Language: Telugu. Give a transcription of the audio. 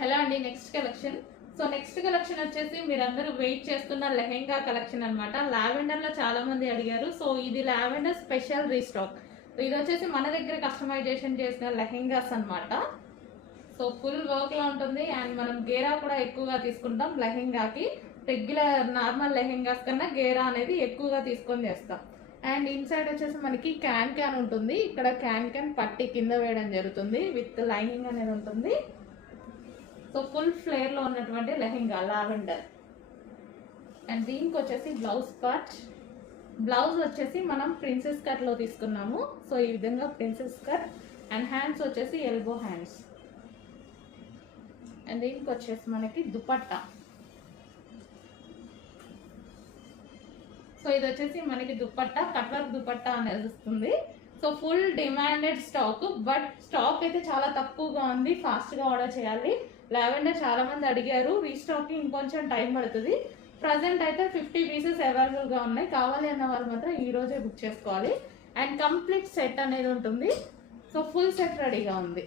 హలో అండి, next collection. So next collection వచ్చేసి మీరందరూ వెయిట్ చేస్తున్న లెహెంగా కలెక్షన్ అనమాట. లావెండర్ లో చాలా మంది అడిగారు. సో ఇది లావెండర్ స్పెషల్ రీస్టాక్. ఇది వచ్చేసి మన దగ్గర కస్టమైజేషన్ చేసిన లెహెంగాస్ అనమాట. సో ఫుల్ వర్క్ లో ఉంటుంది అండ్ మనం గేరా కూడా ఎక్కువగా తీసుకుంటాం. లెహెంగాకి రెగ్యులర్ నార్మల్ లెహెంగాస్ కన్నా గేరా అనేది ఎక్కువగా తీసుకొని చేస్తాం. అండ్ ఇన్సైడ్ వచ్చేసి మనకి క్యాన్ ఉంటుంది. ఇక్కడ క్యాన్ పట్టి కింద వేయడం జరుగుతుంది. విత్ లైనింగ్ అనేది ఉంటుంది. సో ఫుల్ ఫ్లేర్ లో ఉన్నటువంటి లెహెంగా లావెండర్. అండ్ దీనికి వచ్చేసి బ్లౌజ్ పార్ట్. బ్లౌజ్ వచ్చేసి మనం ప్రిన్సెస్ కట్ లో తీసుకున్నాము. సో ఈ విధంగా ప్రిన్సెస్ కట్. అండ్ హ్యాండ్స్ వచ్చేసి ఎల్బో హ్యాండ్స్. అండ్ దీనికి వచ్చేసి మనకి దుపట్టా. సో ఇది వచ్చేసి మనకి దుపట్టా, కట్ వర్క్ దుపట్టా అనేది వస్తుంది. So full demanded stock, but stock అయితే చాలా తక్కువగా ఉంది. ఫాస్ట్ గా ఆర్డర్ చేయాలి. లావెండర్ చాలా మంది అడిగారు. రీస్టాకింగ్ ఇంకొంచెం టైం పడుతుంది. ప్రజెంట్ అయితే 50 పీసెస్ అవైలబుల్ గా ఉన్నాయి. కావాలి అన్న వాళ్ళు మాత్రం ఈ రోజే బుక్ చేసుకోవాలి. అండ్ కంప్లీట్ సెట్ అనేది ఉంటుంది. సో ఫుల్ సెట్ రెడీగా ఉంది.